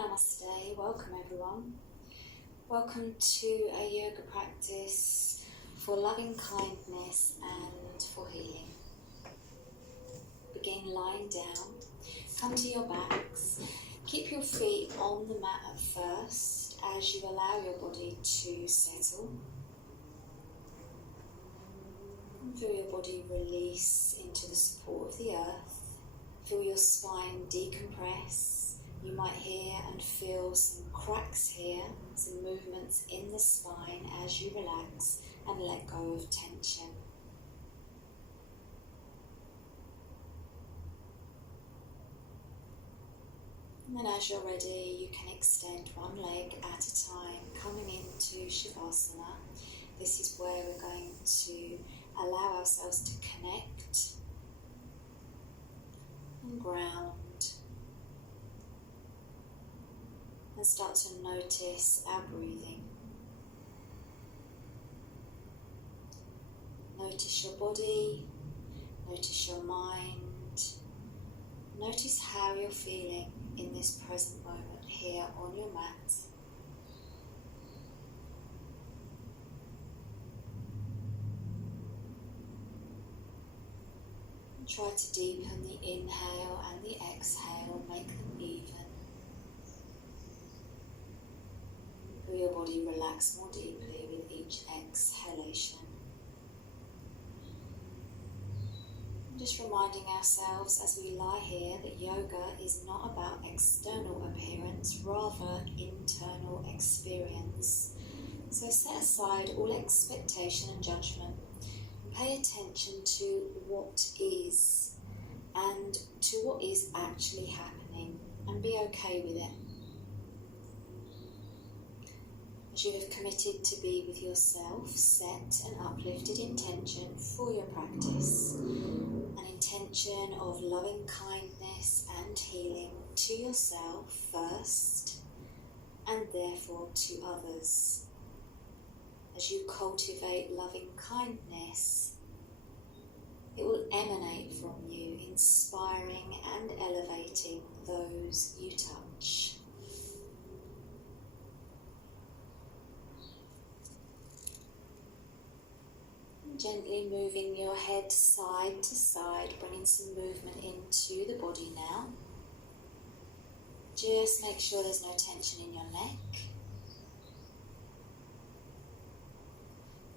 Namaste, welcome everyone. Welcome to a yoga practice for loving kindness and for healing. Begin lying down, come to your backs, keep your feet on the mat at first as you allow your body to settle. And feel your body release into the support of the earth. Feel your spine decompress. You might hear and feel some cracks here, some movements in the spine as you relax and let go of tension. And then as you're ready, you can extend one leg at a time, coming into Shavasana. This is where we're going to allow ourselves to connect and ground. And start to notice our breathing. Notice your body, notice your mind, notice how you're feeling in this present moment here on your mat. And try to deepen the inhale and the exhale, make them even. Feel your body relax more deeply with each exhalation. Just reminding ourselves as we lie here that yoga is not about external appearance, rather internal experience. So set aside all expectation and judgment. Pay attention to what is and to what is actually happening, and be okay with it. As you have committed to be with yourself, set an uplifted intention for your practice. An intention of loving kindness and healing to yourself first, and therefore to others. As you cultivate loving kindness, it will emanate from you, inspiring and elevating those you touch. Gently moving your head side to side, bringing some movement into the body now. Just make sure there's no tension in your neck.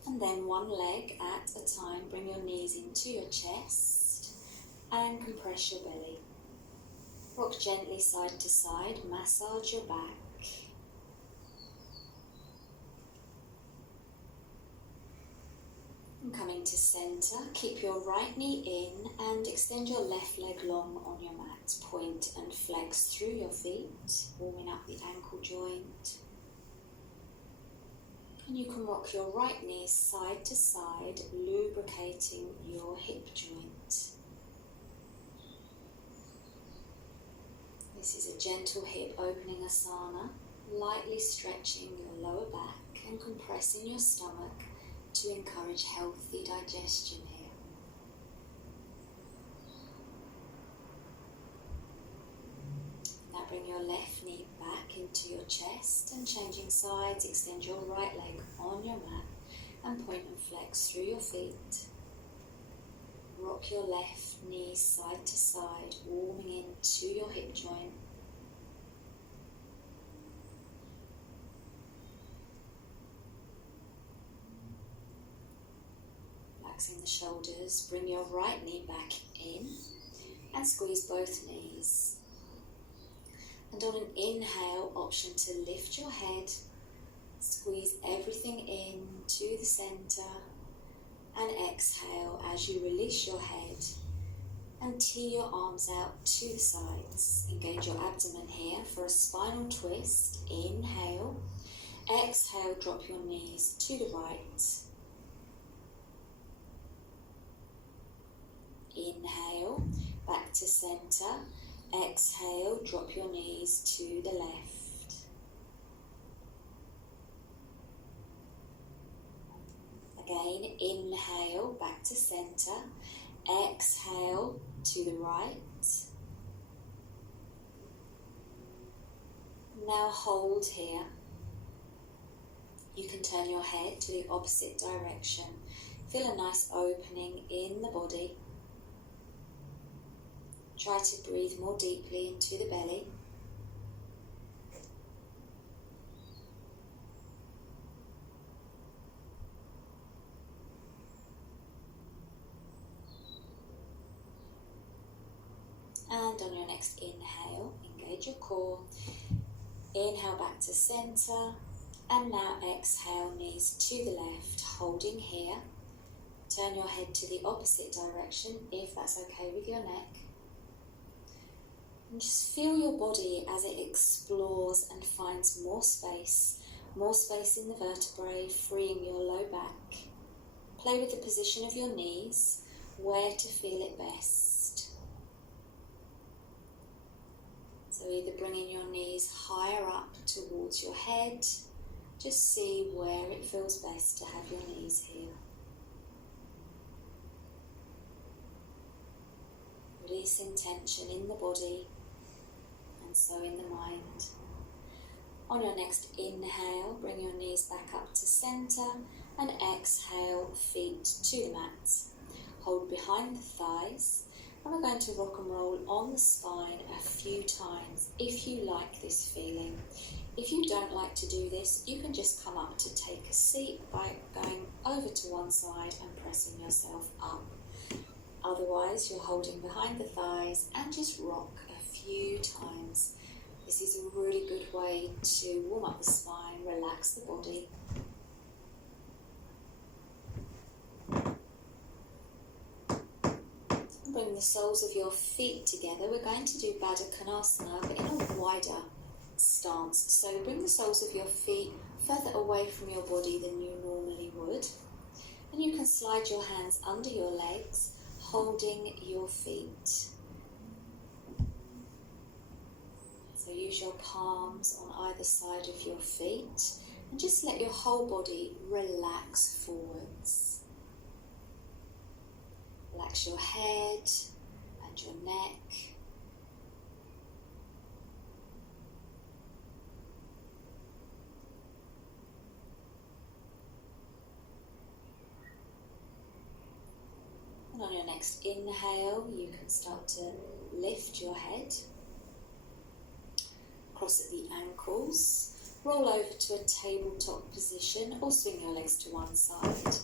And then one leg at a time, bring your knees into your chest and compress your belly. Rock gently side to side, massage your back. And coming to centre, keep your right knee in and extend your left leg long on your mat. Point and flex through your feet, warming up the ankle joint. And you can rock your right knee side to side, lubricating your hip joint. This is a gentle hip opening asana, lightly stretching your lower back and compressing your stomach to encourage healthy digestion here. Now bring your left knee back into your chest and changing sides, extend your right leg on your mat and point and flex through your feet. Rock your left knee side to side, warming into your hip joint. Relaxing the shoulders, bring your right knee back in and squeeze both knees. And on an inhale, option to lift your head, squeeze everything in to the centre, and exhale as you release your head and tee your arms out to the sides. Engage your abdomen here for a spinal twist. Inhale, exhale, drop your knees to the right. Inhale, back to centre. Exhale, drop your knees to the left. Again, inhale, back to centre. Exhale, to the right. Now hold here. You can turn your head to the opposite direction. Feel a nice opening in the body. Try to breathe more deeply into the belly. And on your next inhale, engage your core. Inhale back to center. And now exhale, knees to the left, holding here. Turn your head to the opposite direction if that's okay with your neck. And just feel your body as it explores and finds more space in the vertebrae, freeing your low back. Play with the position of your knees, where to feel it best. So either bringing your knees higher up towards your head, just see where it feels best to have your knees here. Releasing tension in the body and so in the mind. On your next inhale, bring your knees back up to center and exhale, feet to the mat. Hold behind the thighs and we're going to rock and roll on the spine a few times if you like this feeling. If you don't like to do this, you can just come up to take a seat by going over to one side and pressing yourself up. Otherwise, you're holding behind the thighs and just rock a few times. This is a really good way to warm up the spine, relax the body. Bring the soles of your feet together. We're going to do Baddha Konasana, but in a wider stance. So bring the soles of your feet further away from your body than you normally would. And you can slide your hands under your legs, holding your feet. So use your palms on either side of your feet and just let your whole body relax forwards. Relax your head and your neck. And on your next inhale, you can start to lift your head, cross at the ankles, roll over to a tabletop position or swing your legs to one side.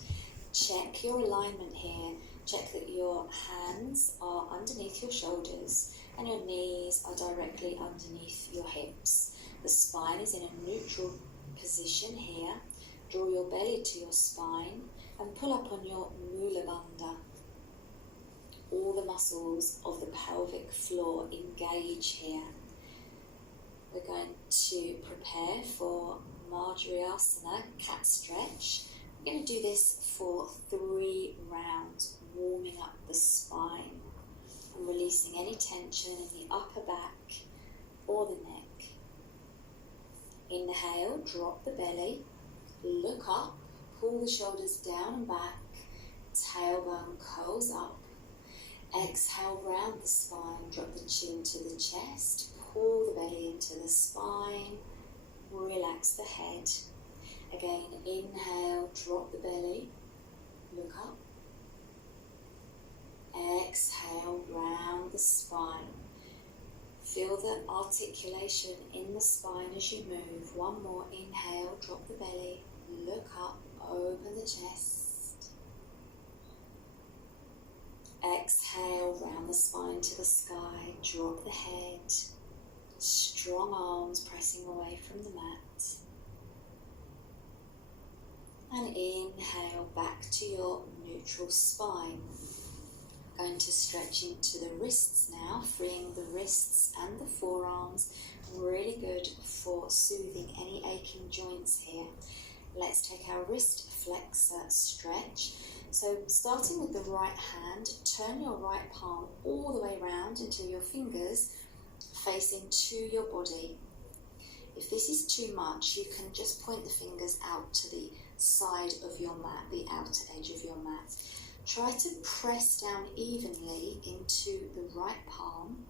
Check your alignment here. Check that your hands are underneath your shoulders and your knees are directly underneath your hips. The spine is in a neutral position here. Draw your belly to your spine and pull up on your Mula Bandha. All the muscles of the pelvic floor engage here. We're going to prepare for Marjarasana, cat stretch. We're going to do this for 3 rounds, warming up the spine and releasing any tension in the upper back or the neck. Inhale, drop the belly, look up, pull the shoulders down and back, tailbone curls up. Exhale, round the spine, drop the chin to the chest, pull the belly into the spine, relax the head. Again, inhale, drop the belly, look up. Exhale, round the spine. Feel the articulation in the spine as you move. One more, inhale, drop the belly, look up, open the chest. Exhale, round the spine to the sky, drop the head, strong arms pressing away from the mat. And inhale, back to your neutral spine. Going to stretch into the wrists now, freeing the wrists and the forearms. Really good for soothing any aching joints here. Let's take our wrist flexor stretch. So starting with the right hand, turn your right palm all the way around until your fingers facing to your body. If this is too much, you can just point the fingers out to the side of your mat, the outer edge of your mat. Try to press down evenly into the right palm.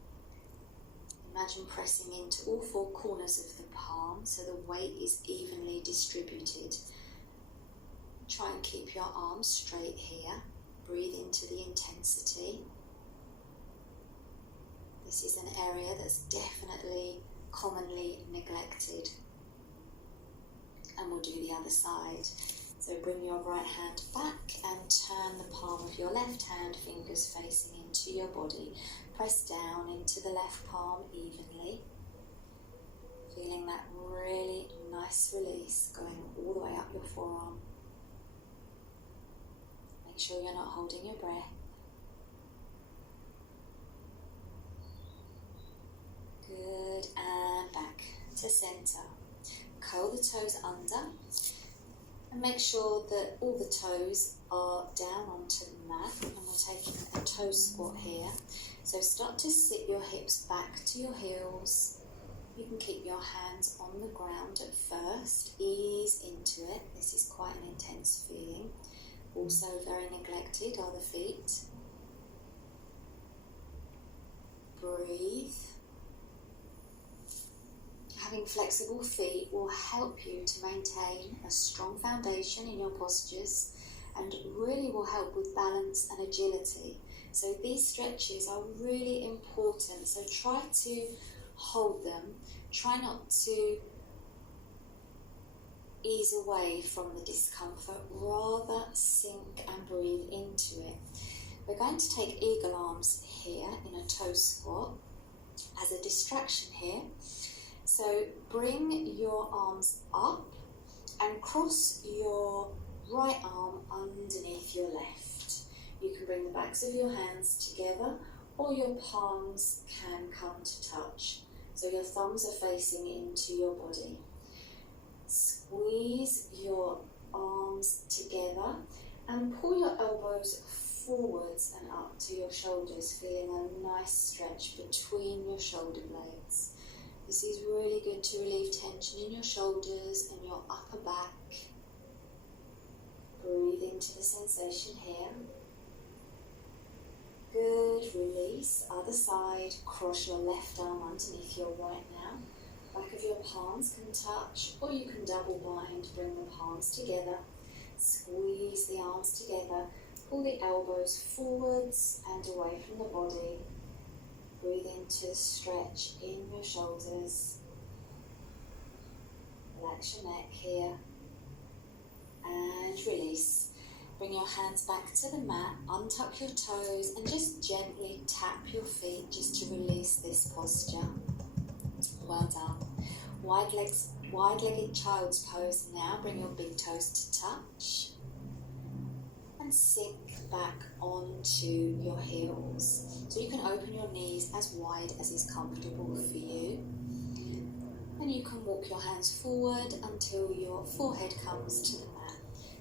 Imagine pressing into all four corners of the palm so the weight is evenly distributed. Try and keep your arms straight here. Breathe into the intensity. This is an area that's definitely commonly neglected. And we'll do the other side. So bring your right hand back and turn the palm of your left hand, fingers facing into your body. Press down into the left palm evenly. Feeling that really nice release going all the way up your forearm. Make sure you're not holding your breath. Good, and back to center. Curl the toes under and make sure that all the toes are down onto the mat, and we're taking a toe squat here. So start to sit your hips back to your heels. You can keep your hands on the ground at first, ease into it. This is quite an intense feeling. Also very neglected are the feet. Breathe. Having flexible feet will help you to maintain a strong foundation in your postures and really will help with balance and agility. So these stretches are really important. So try to hold them. Try not to ease away from the discomfort, rather sink and breathe into it. We're going to take eagle arms here in a toe squat as a distraction here. So bring your arms up and cross your right arm underneath your left. You can bring the backs of your hands together or your palms can come to touch. So your thumbs are facing into your body. Squeeze your arms together and pull your elbows forwards and up to your shoulders, feeling a nice stretch between your shoulder blades. This is really good to relieve tension in your shoulders and your upper back. Breathe into the sensation here. Good, release, other side, cross your left arm underneath your right now. Back of your palms can touch, or you can double bind, bring the palms together. Squeeze the arms together, pull the elbows forwards and away from the body. Breathe into the stretch in your shoulders. Relax your neck here. And release. Bring your hands back to the mat, untuck your toes and just gently tap your feet just to release this posture. Well done. Wide-legged child's pose now. Bring your big toes to touch. And sink back onto your heels. So you can open your knees as wide as is comfortable for you. And you can walk your hands forward until your forehead comes to the mat.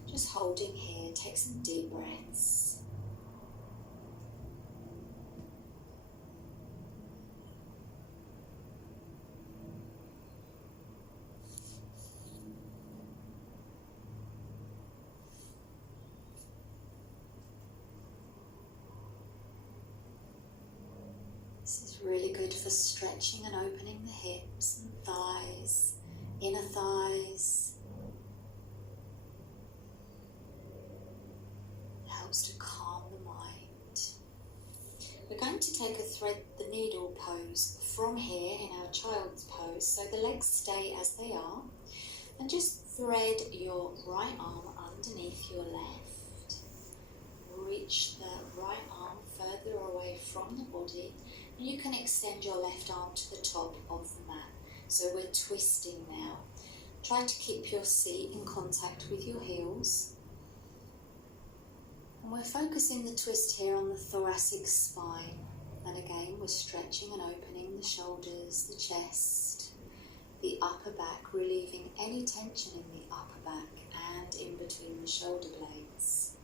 Just holding here, take some deep breaths. This is really good for stretching and opening the hips and thighs, inner thighs. It helps to calm the mind. We're going to take a thread the needle pose from here in our child's pose, so the legs stay as they are, and just thread your right arm underneath your left. Reach the right arm further away from the body. You can extend your left arm to the top of the mat. So we're twisting now. Try to keep your seat in contact with your heels. And we're focusing the twist here on the thoracic spine. And again, we're stretching and opening the shoulders, the chest, the upper back, relieving any tension in the upper back and in between the shoulder blades.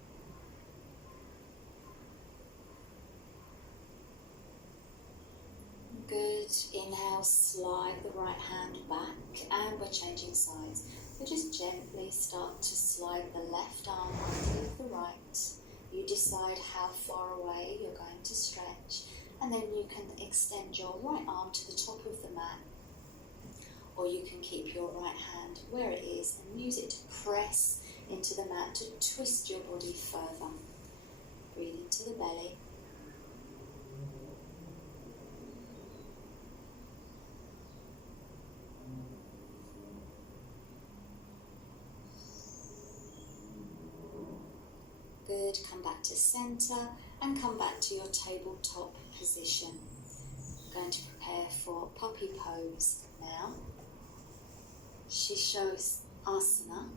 Good. Inhale, slide the right hand back, and we're changing sides. So just gently start to slide the left arm underneath the right. You decide how far away you're going to stretch, And then you can extend your right arm to the top of the mat, or you can keep your right hand where it is and use it to press into the mat to twist your body further. Breathe into the belly. Good, come back to centre and come back to your tabletop position. I'm going to prepare for puppy pose now. Shishosasana.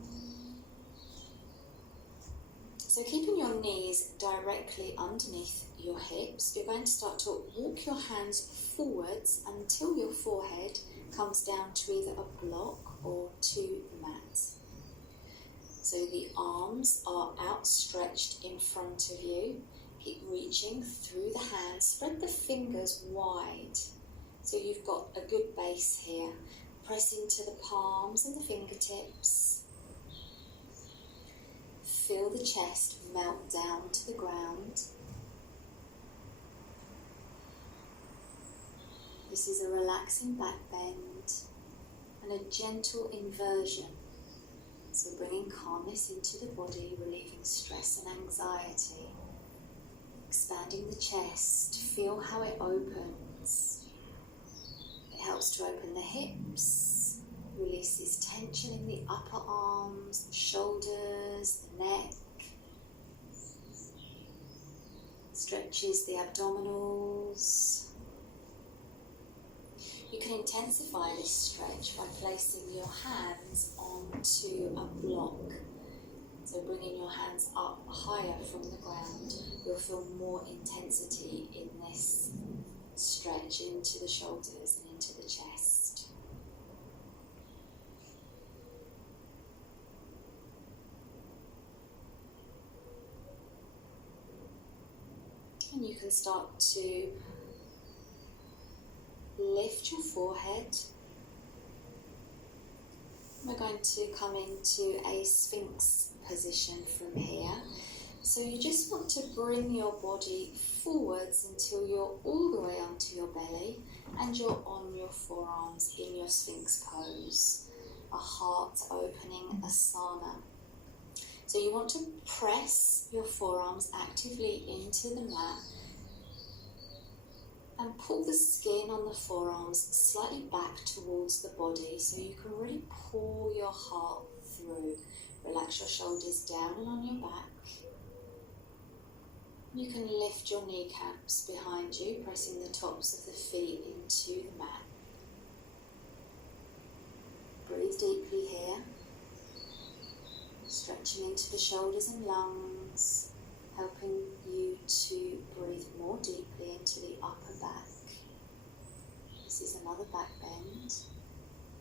So keeping your knees directly underneath your hips, you're going to start to walk your hands forwards until your forehead comes down to either a block or to the mat. So the arms are outstretched in front of you. Keep reaching through the hands. Spread the fingers wide. So you've got a good base here. Press into the palms and the fingertips. Feel the chest melt down to the ground. This is a relaxing back bend and a gentle inversion. So bringing calmness into the body, relieving stress and anxiety. Expanding the chest, feel how it opens. It helps to open the hips, releases tension in the upper arms, the shoulders, the neck. Stretches the abdominals. You can intensify this stretch by placing your hands onto a block. So bringing your hands up higher from the ground, you'll feel more intensity in this stretch into the shoulders and into the chest. And you can start to lift your forehead. We're going to come into a Sphinx position from here. So you just want to bring your body forwards until you're all the way onto your belly and you're on your forearms in your Sphinx pose, a heart opening asana. So you want to press your forearms actively into the mat and pull the skin on the forearms slightly back towards the body so you can really pull your heart through. Relax your shoulders down and on your back. You can lift your kneecaps behind you, pressing the tops of the feet into the mat. Breathe deeply here, stretching into the shoulders and lungs, helping you to breathe more deeply into the upper back. This is another back bend.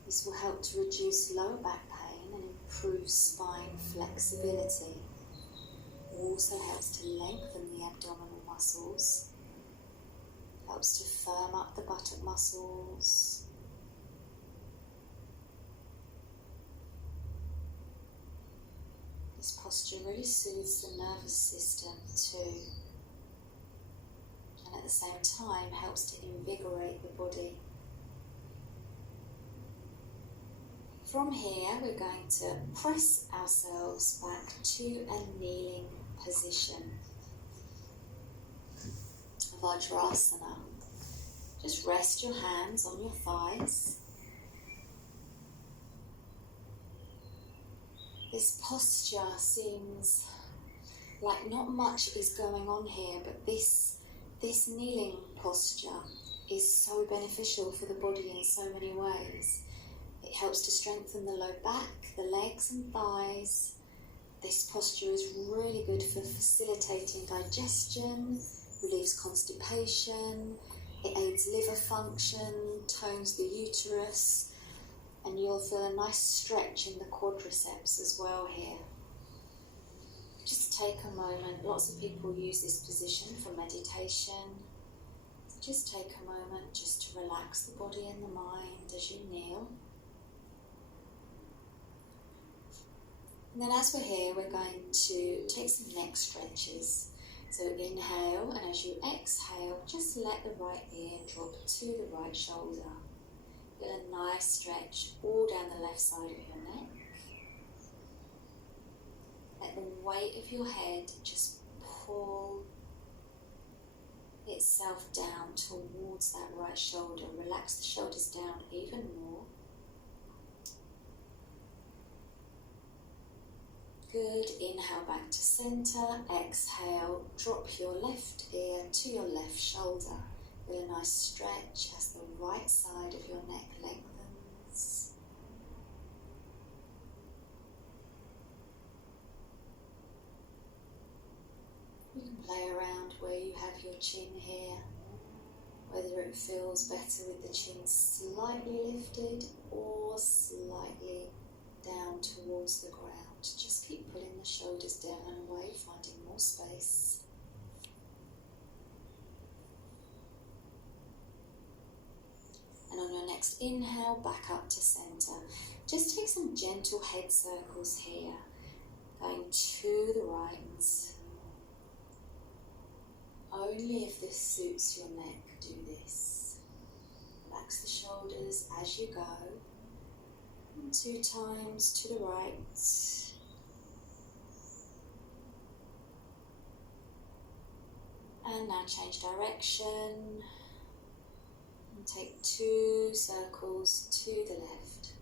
This will help to reduce lower back pain and improve spine flexibility. It also helps to lengthen the abdominal muscles, helps to firm up the buttock muscles. This posture really soothes the nervous system too, and at the same time helps to invigorate the body. From here, we're going to press ourselves back to a kneeling position, Vajrasana. Just rest your hands on your thighs. This posture seems like not much is going on here, but this kneeling posture is so beneficial for the body in so many ways. It helps to strengthen the low back, the legs and thighs. This posture is really good for facilitating digestion, relieves constipation, it aids liver function, tones the uterus, and you'll feel a nice stretch in the quadriceps as well here. Just take a moment. Lots of people use this position for meditation. So just take a moment just to relax the body and the mind as you kneel. And then as we're here, we're going to take some neck stretches. So inhale, and as you exhale, just let the right ear drop to the right shoulder. Get a nice stretch all down the left side of your neck. Let the weight of your head just pull itself down towards that right shoulder. Relax the shoulders down even more. Good. Inhale back to center. Exhale, drop your left ear to your left shoulder. Get a nice stretch as the right side of your neck lengthens. You can play around where you have your chin here, whether it feels better with the chin slightly lifted or slightly down towards the ground. Just keep pulling the shoulders down and away, finding more space. And on your next inhale, back up to center. Just take some gentle head circles here, going to the right. Only if this suits your neck, do this. Relax the shoulders as you go. And 2 times to the right. And now change direction. And take 2 circles to the left.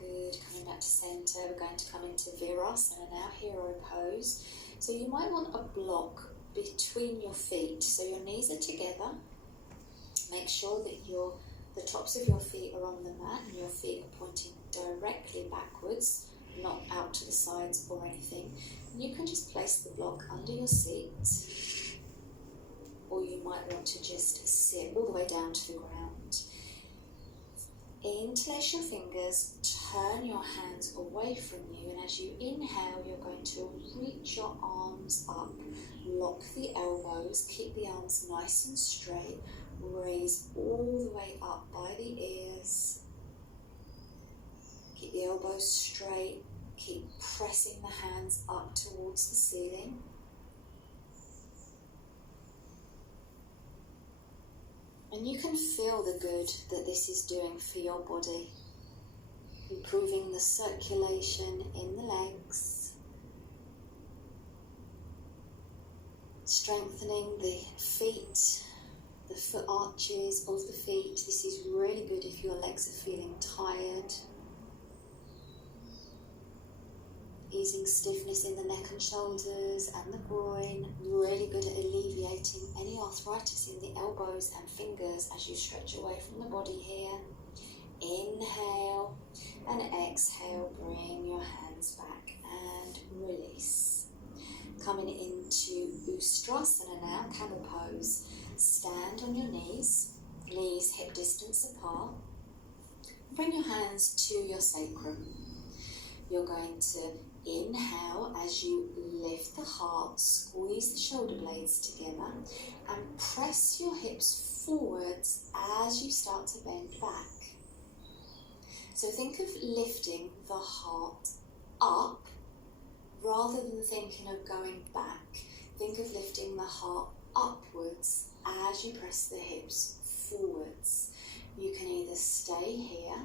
Good, coming back to center, we're going to come into Virasana now, hero pose. So you might want a block between your feet, so your knees are together. Make sure that the tops of your feet are on the mat and your feet are pointing directly backwards, not out to the sides or anything. And you can just place the block under your seat, or you might want to just sit all the way down to the ground. Interlace your fingers, turn your hands away from you, and as you inhale, you're going to reach your arms up, lock the elbows, keep the arms nice and straight, raise all the way up by the ears, keep the elbows straight, keep pressing the hands up towards the ceiling. And you can feel the good that this is doing for your body, improving the circulation in the legs, strengthening the feet, the foot arches of the feet. This is really good if your legs are feeling tired. Easing stiffness in the neck and shoulders and the groin, really good at alleviating any arthritis in the elbows and fingers as you stretch away from the body here. Inhale and exhale, bring your hands back and release. Coming into Ustrasana now, camel pose. Stand on your knees hip distance apart. Bring your hands to your sacrum. You're going to inhale as you lift the heart, squeeze the shoulder blades together and press your hips forwards as you start to bend back. So think of lifting the heart up rather than thinking of going back. Think of lifting the heart upwards as you press the hips forwards. You can either stay here,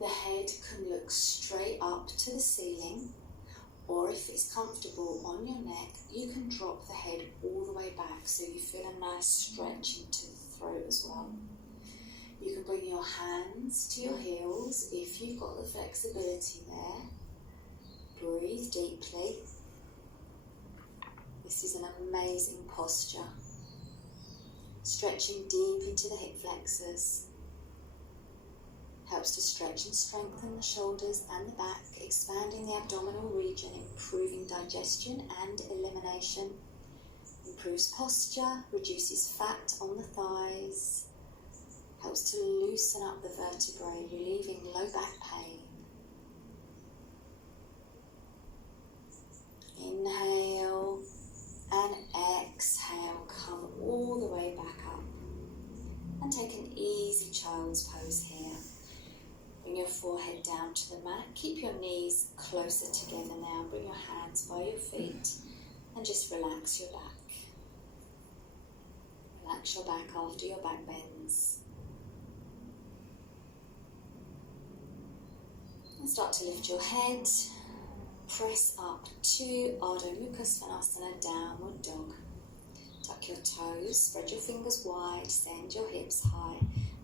the head can look straight up to the ceiling, or if it's comfortable on your neck, you can drop the head all the way back so you feel a nice stretch into the throat as well. You can bring your hands to your heels if you've got the flexibility there. Breathe deeply. This is an amazing posture. Stretching deep into the hip flexors. Helps to stretch and strengthen the shoulders and the back, expanding the abdominal region, improving digestion and elimination. Improves posture, reduces fat on the thighs. Helps to loosen up the vertebrae, relieving low back pain. Inhale and exhale, come all the way back up. And take an easy child's pose here. Bring your forehead down to the mat. Keep your knees closer together now. Bring your hands by your feet and just relax your back. Relax your back after your back bends. And start to lift your head. Press up to Ardha Mukha Svanasana, downward dog. Tuck your toes, spread your fingers wide, send your hips high.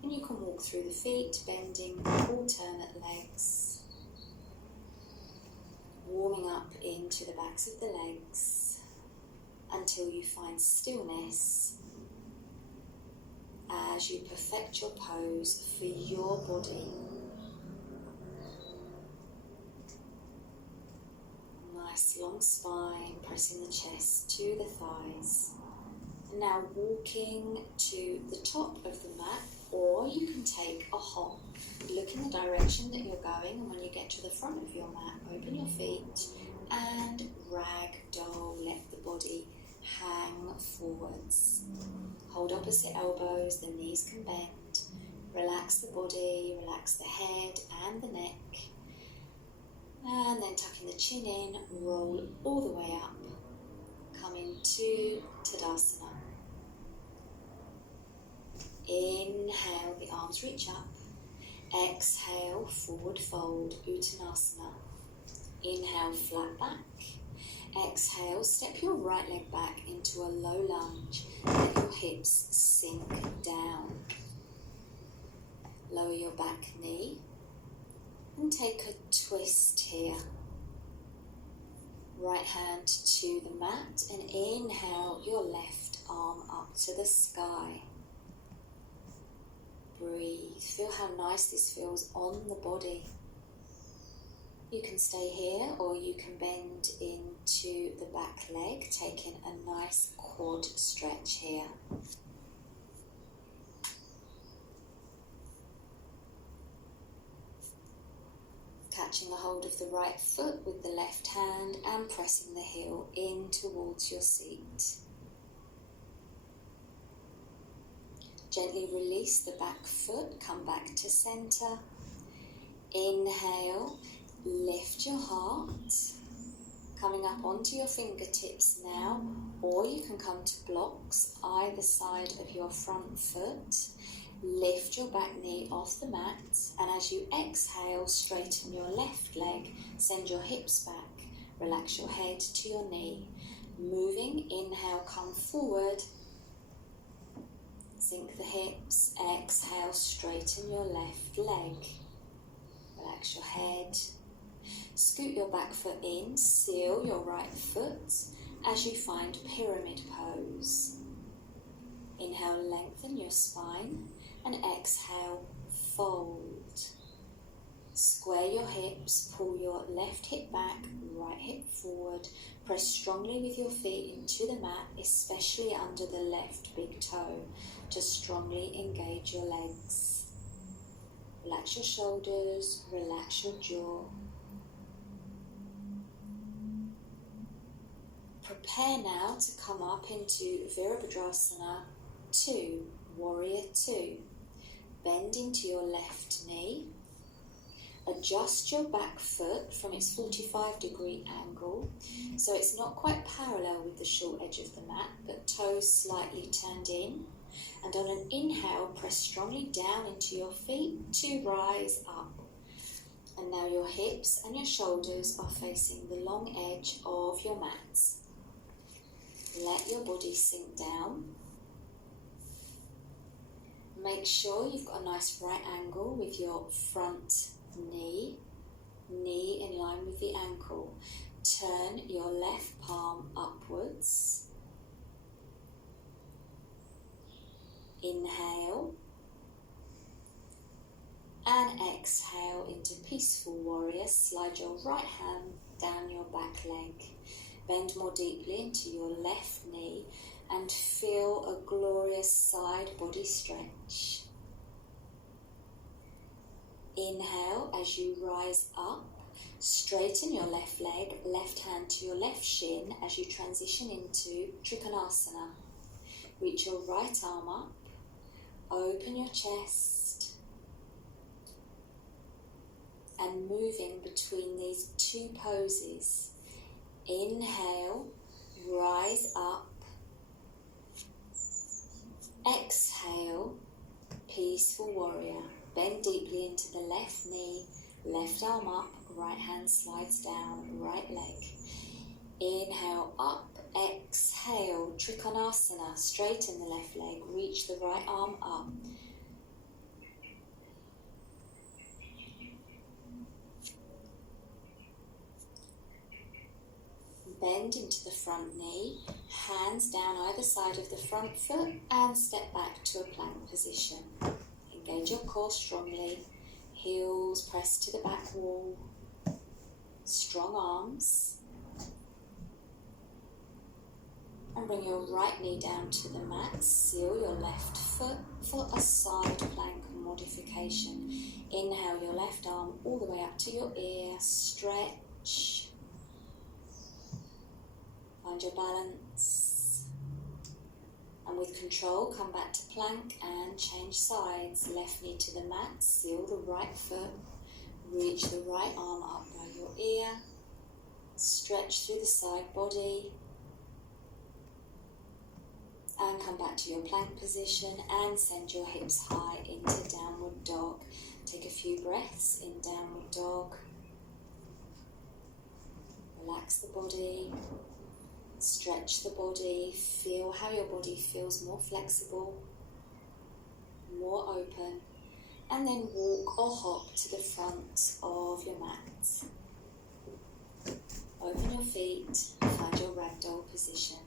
And you can walk through the feet, bending alternate legs. Warming up into the backs of the legs until you find stillness as you perfect your pose for your body. Nice long spine, pressing the chest to the thighs. And now walking to the top of the mat, or you can take a hop. Look in the direction that you're going, and when you get to the front of your mat, open your feet and ragdoll. Let the body hang forwards. Hold opposite elbows, the knees can bend. Relax the body, relax the head and the neck. And then tucking the chin in, roll all the way up. Coming to Tadasana. Inhale, the arms reach up. Exhale, forward fold, Uttanasana. Inhale, flat back. Exhale, step your right leg back into a low lunge. Let your hips sink down. Lower your back knee and take a twist here. Right hand to the mat and inhale your left arm up to the sky. Breathe. Feel how nice this feels on the body. You can stay here or you can bend into the back leg, taking a nice quad stretch here. Catching a hold of the right foot with the left hand and pressing the heel in towards your seat. Gently release the back foot, come back to center. Inhale, lift your heart. Coming up onto your fingertips now, or you can come to blocks either side of your front foot. Lift your back knee off the mat, and as you exhale, straighten your left leg, send your hips back, relax your head to your knee. Moving, inhale, come forward. Sink the hips, exhale, straighten your left leg. Relax your head. Scoot your back foot in, seal your right foot as you find pyramid pose. Inhale, lengthen your spine, and exhale, fold. Square your hips, pull your left hip back, right hip forward. Press strongly with your feet into the mat, especially under the left big toe, to strongly engage your legs. Relax your shoulders, relax your jaw. Prepare now to come up into Virabhadrasana 2, Warrior 2. Bend into your left knee. Adjust your back foot from its 45-degree angle, so it's not quite parallel with the short edge of the mat, but toes slightly turned in. And on an inhale, press strongly down into your feet to rise up. And now your hips and your shoulders are facing the long edge of your mat. Let your body sink down. Make sure you've got a nice right angle with your front knee in line with the ankle. Turn your left palm upwards. Inhale and exhale into Peaceful Warrior. Slide your right hand down your back leg. Bend more deeply into your left knee and feel a glorious side body stretch. Inhale as you rise up. Straighten your left leg, left hand to your left shin as you transition into Trikonasana. Reach your right arm up. Open your chest and moving between these two poses. Inhale, rise up. Exhale, peaceful warrior. Bend deeply into the left knee, left arm up, right hand slides down, right leg. Inhale up, exhale, Trikonasana, straighten the left leg, reach the right arm up. Bend into the front knee, hands down either side of the front foot and step back to a plank position. Engage your core strongly, heels press to the back wall, strong arms. And bring your right knee down to the mat, seal your left foot for a side plank modification. Inhale your left arm all the way up to your ear, stretch. Find your balance. And with control, come back to plank and change sides. Left knee to the mat, seal the right foot, reach the right arm up by your ear, stretch through the side body. And come back to your plank position and send your hips high into downward dog. Take a few breaths in downward dog. Relax the body, stretch the body, feel how your body feels more flexible, more open, and then walk or hop to the front of your mat. Open your feet, find your ragdoll position.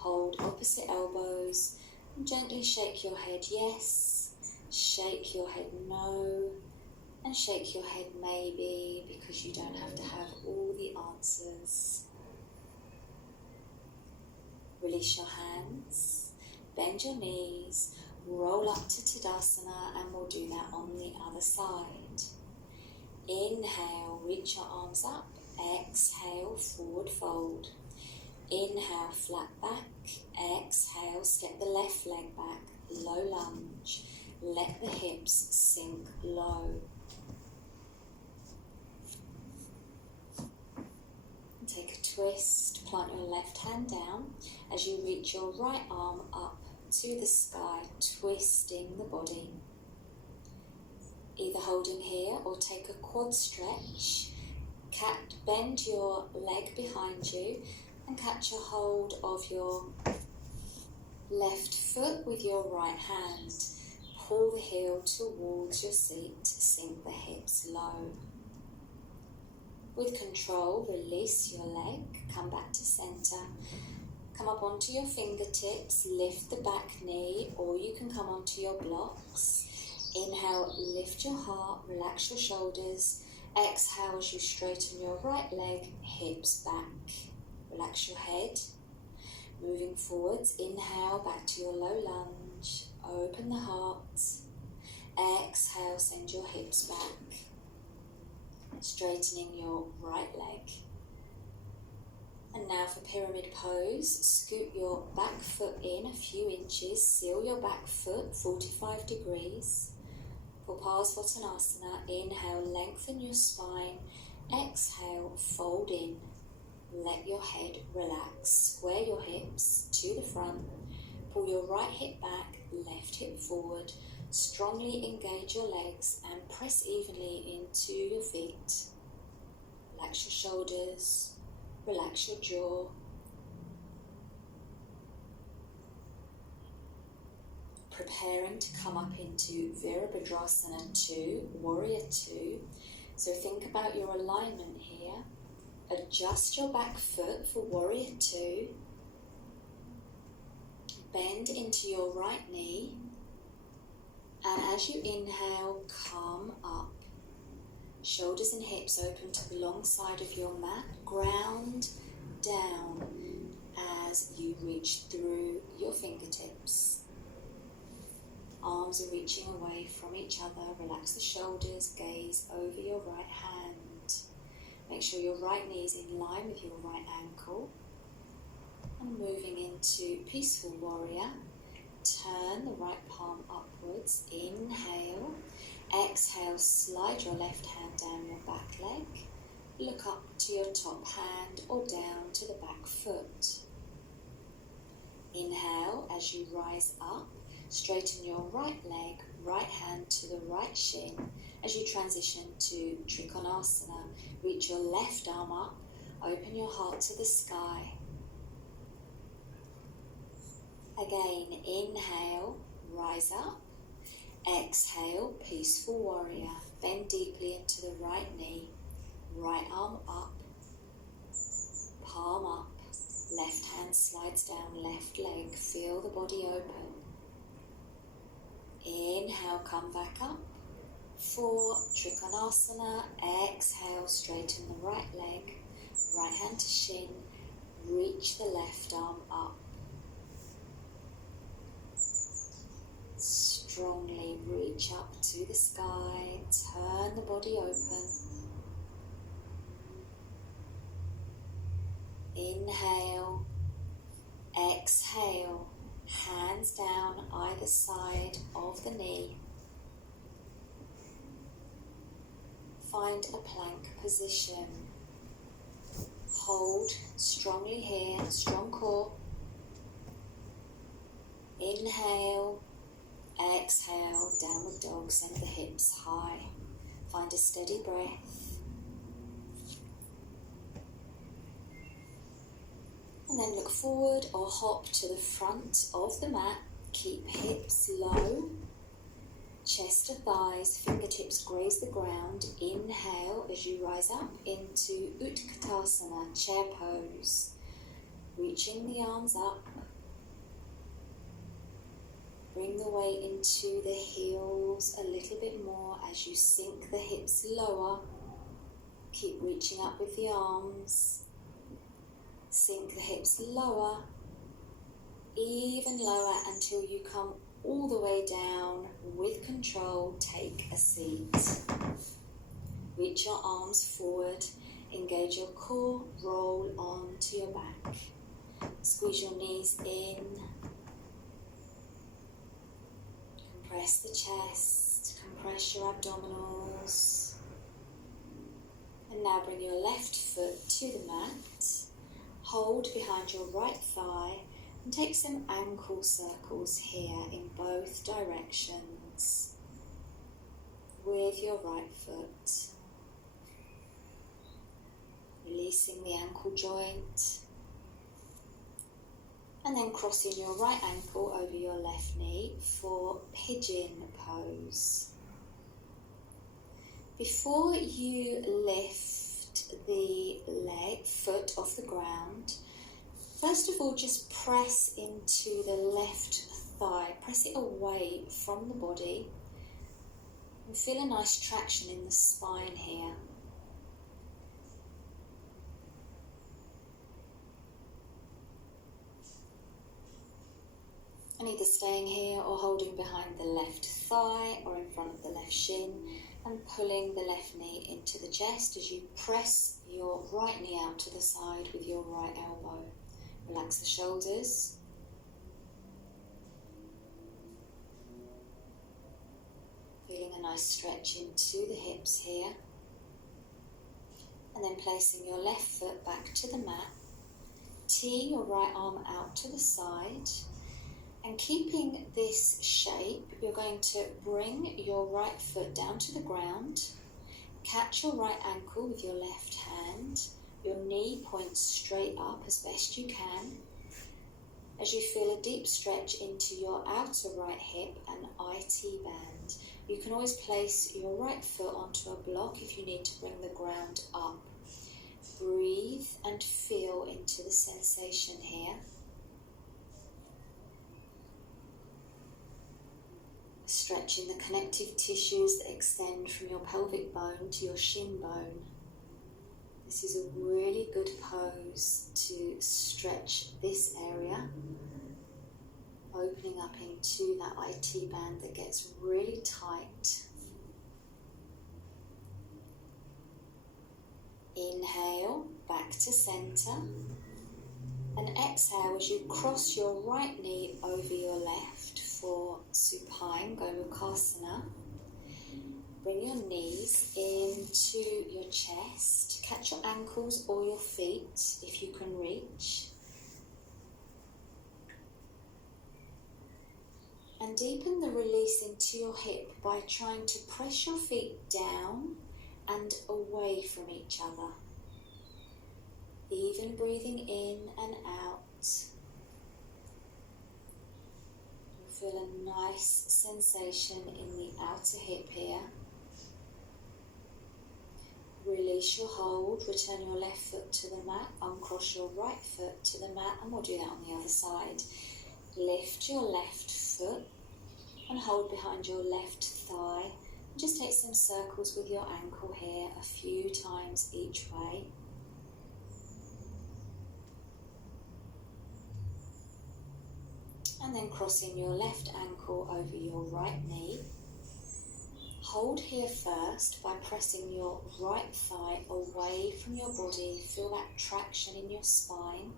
Hold opposite elbows and gently shake your head yes, shake your head no, and shake your head maybe, because you don't have to have all the answers. Release your hands, bend your knees, roll up to Tadasana, and we'll do that on the other side. Inhale, reach your arms up, exhale, forward fold. Inhale, flat back, exhale, step the left leg back, low lunge, let the hips sink low. Take a twist, plant your left hand down as you reach your right arm up to the sky, twisting the body. Either holding here or take a quad stretch, bend your leg behind you, and catch a hold of your left foot with your right hand. Pull the heel towards your seat, sink the hips low. With control, release your leg, come back to center. Come up onto your fingertips, lift the back knee, or you can come onto your blocks. Inhale, lift your heart, relax your shoulders. Exhale as you straighten your right leg, hips back. Relax your head. Moving forwards, inhale back to your low lunge. Open the heart. Exhale, send your hips back. Straightening your right leg. And now for pyramid pose, scoot your back foot in a few inches, seal your back foot 45 degrees. For Parsvottanasana, inhale, lengthen your spine. Exhale, fold in. Let your head relax. Square your hips to the front. Pull your right hip back, left hip forward. Strongly engage your legs and press evenly into your feet. Relax your shoulders. Relax your jaw. Preparing to come up into Virabhadrasana 2, Warrior 2. So think about your alignment here. Adjust your back foot for Warrior 2. Bend into your right knee. And as you inhale, come up. Shoulders and hips open to the long side of your mat. Ground down as you reach through your fingertips. Arms are reaching away from each other. Relax the shoulders, gaze over your right hand. Make sure your right knee is in line with your right ankle. And moving into Peaceful Warrior, turn the right palm upwards upwards. Inhale. Exhale, slide your left hand down your back leg. Look up to your top hand or down to the back foot. Inhale as you rise up. Straighten your right leg, right hand to the right shin as you transition to Trikonasana. Reach your left arm up, open your heart to the sky. Again, inhale, rise up. Exhale, peaceful warrior. Bend deeply into the right knee. Right arm up, palm up. Left hand slides down left leg. Feel the body open. Inhale, come back up for Trikonasana. Exhale, straighten the right leg. Right hand to shin. Reach the left arm up. Strongly reach up to the sky. Turn the body open. Inhale. Exhale. Hands down either side of the knee. Find a plank position. Hold strongly here, strong core. Inhale, exhale, downward dog, send the hips high. Find a steady breath. And then look forward or hop to the front of the mat. Keep hips low, chest to thighs, fingertips graze the ground. Inhale as you rise up into Utkatasana, chair pose. Reaching the arms up. Bring the weight into the heels a little bit more as you sink the hips lower. Keep reaching up with the arms. Sink the hips lower, even lower until you come all the way down. With control, take a seat. Reach your arms forward, engage your core, roll onto your back. Squeeze your knees in. Compress the chest, compress your abdominals. And now bring your left foot to the mat. Hold behind your right thigh and take some ankle circles here in both directions with your right foot. Releasing the ankle joint and then crossing your right ankle over your left knee for pigeon pose. Before you lift the foot off the ground, first of all just press into the left thigh, press it away from the body and feel a nice traction in the spine here. And either staying here or holding behind the left thigh or in front of the left shin and pulling the left knee into the chest as you press your right knee out to the side with your right elbow. Relax the shoulders. Feeling a nice stretch into the hips here. And then placing your left foot back to the mat. Tee your right arm out to the side. And keeping this shape, you're going to bring your right foot down to the ground. Catch your right ankle with your left hand. Your knee points straight up as best you can. As you feel a deep stretch into your outer right hip and IT band. You can always place your right foot onto a block if you need to bring the ground up. Breathe and feel into the sensation here. Stretching the connective tissues that extend from your pelvic bone to your shin bone. This is a really good pose to stretch this area, opening up into that IT band that gets really tight. Inhale, back to center, And exhale as you cross your right knee over your left for supine Gomukhasana. Bring your knees into your chest. Catch your ankles or your feet if you can reach. And deepen the release into your hip by trying to press your feet down and away from each other. Even breathing in and out. You'll feel a nice sensation in the outer hip here. Release your hold, return your left foot to the mat, uncross your right foot to the mat, and we'll do that on the other side. Lift your left foot and hold behind your left thigh. And just take some circles with your ankle here, a few times each way. And then crossing your left ankle over your right knee. Hold here first by pressing your right thigh away from your body. Feel that traction in your spine.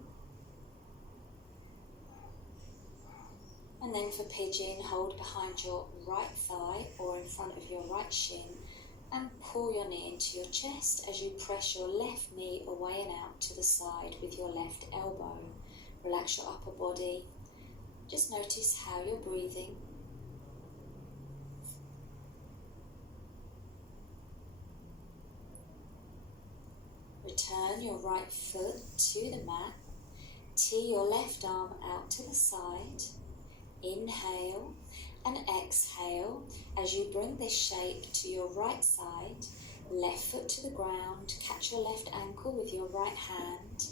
And then for pigeon, hold behind your right thigh or in front of your right shin and pull your knee into your chest as you press your left knee away and out to the side with your left elbow. Relax your upper body. Just notice how you're breathing. Return your right foot to the mat. Tee your left arm out to the side. Inhale and exhale as you bring this shape to your right side. Left foot to the ground. Catch your left ankle with your right hand.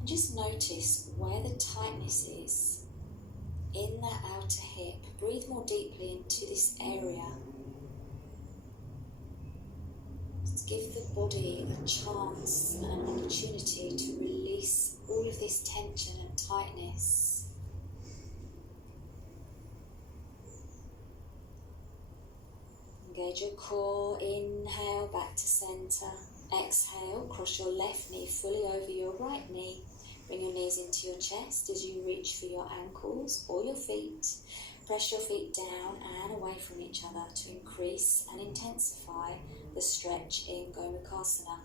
And just notice where the tightness is in that outer hip. Breathe more deeply into this area. Just give the body a chance and an opportunity to release all of this tension and tightness. Engage your core. Inhale back to center. Exhale, cross your left knee fully over your right knee. Bring your knees into your chest as you reach for your ankles or your feet. Press your feet down and away from each other to increase and intensify the stretch in Gomukhasana.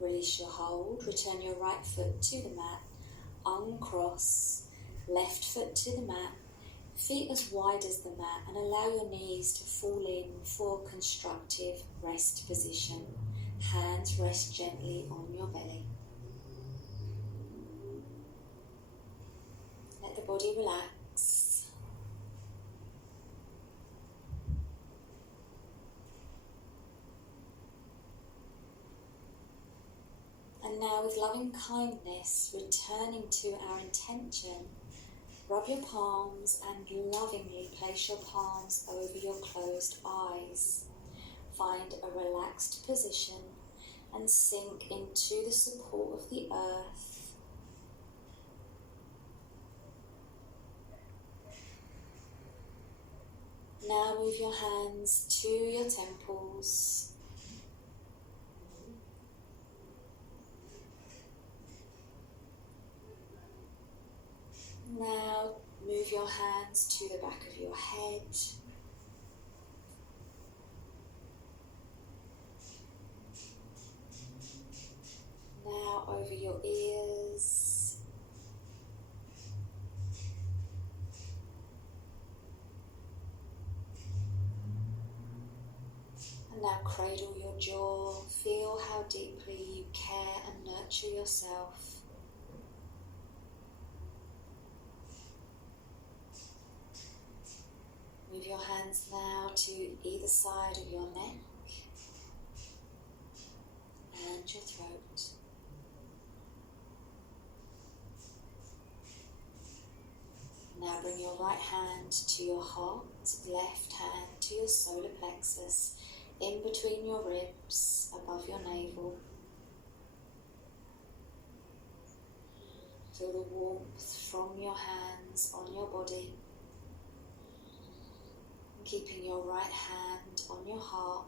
Release your hold. Return your right foot to the mat. Uncross. Left foot to the mat. Feet as wide as the mat and allow your knees to fall in for constructive rest position. Hands rest gently on your belly. Let the body relax. And now with loving kindness, returning to our intention, rub your palms and lovingly place your palms over your closed eyes. Find a relaxed position and sink into the support of the earth. Now move your hands to your temples. Now move your hands to the back of your head. Now over your ears. And now cradle your jaw. Feel how deeply you care and nurture yourself. Move your hands now to either side of your neck and your throat. Now bring your right hand to your heart, left hand to your solar plexus, in between your ribs, above your navel. Feel the warmth from your hands on your body. Keeping your right hand on your heart,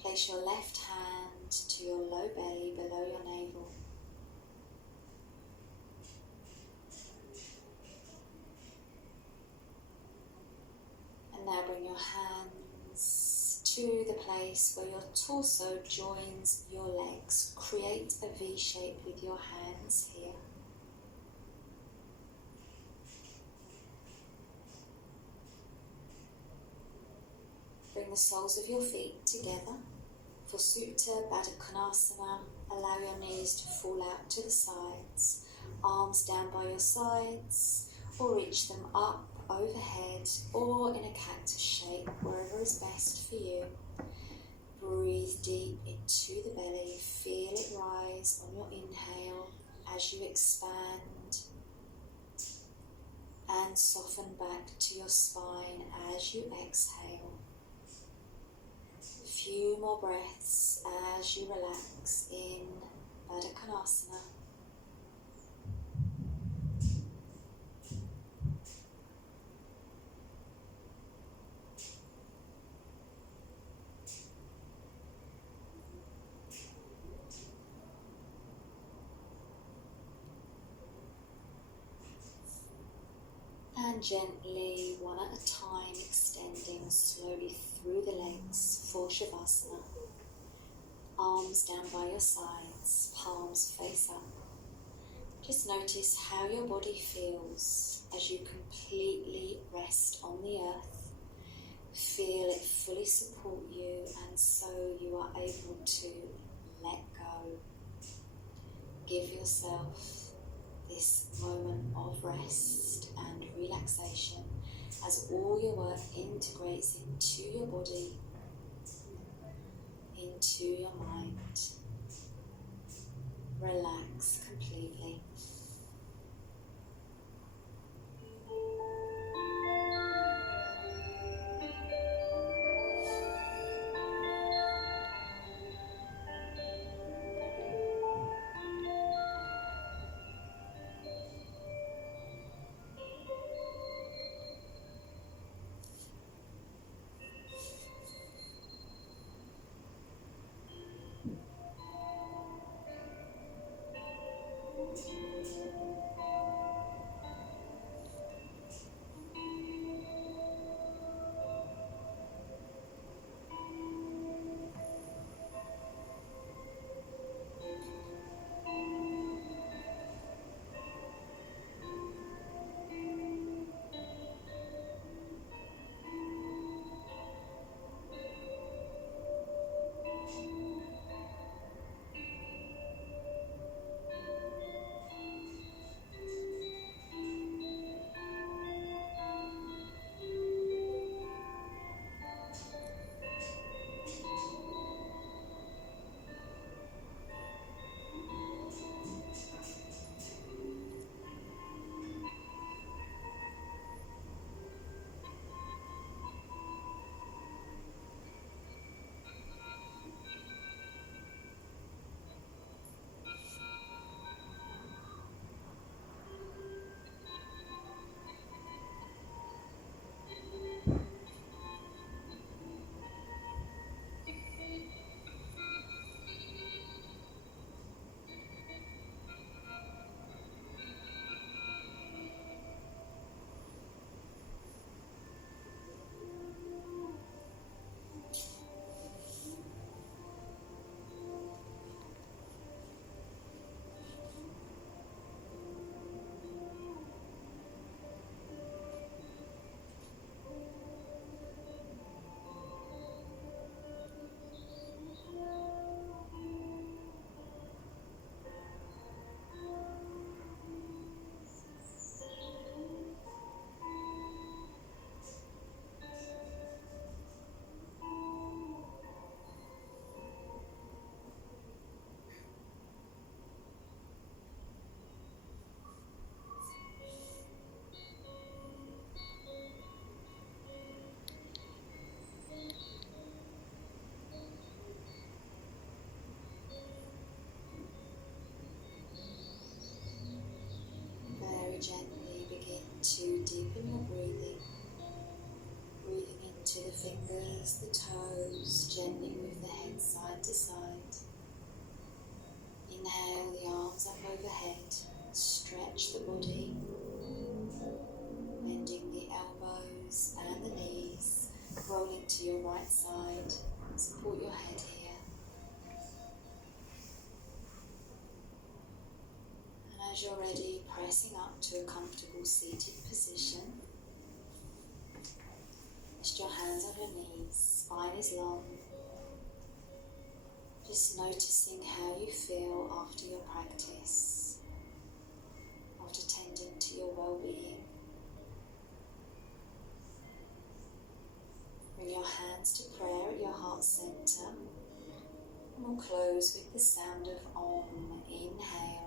place your left hand to your low belly below your navel. And now bring your hands to the place where your torso joins your legs. Create a V shape with your hands here. Bring the soles of your feet together. For Supta Baddha Konasana, allow your knees to fall out to the sides, arms down by your sides, or reach them up overhead or in a cactus shape, wherever is best for you. Breathe deep into the belly, feel it rise on your inhale as you expand, and soften back to your spine as you exhale. A few more breaths as you relax in Baddha Konasana. And gently, one at a time, extending slowly through the legs for Shavasana. Arms down by your sides, palms face up. Just notice how your body feels as you completely rest on the earth. Feel it fully support you, and so you are able to let go. Give yourself this moment of rest and relaxation as all your work integrates into your body, into your mind. Relax completely. Relax the toes, gently move the head side to side. Inhale the arms up overhead, stretch the body, bending the elbows and the knees, rolling to your right side, support your head here. And as you're ready, pressing up to a comfortable seated position. Rest your hands on your knees, spine is long. Just noticing how you feel after your practice, after tending to your well-being. Bring your hands to prayer at your heart center. And we'll close with the sound of Om. Inhale.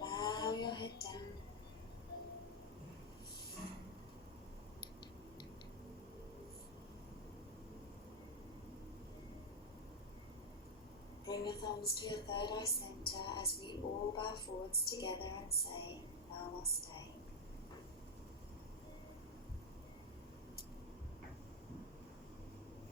Bow your head down. Bring your thumbs to your third eye center as we all bow forwards together and say Namaste.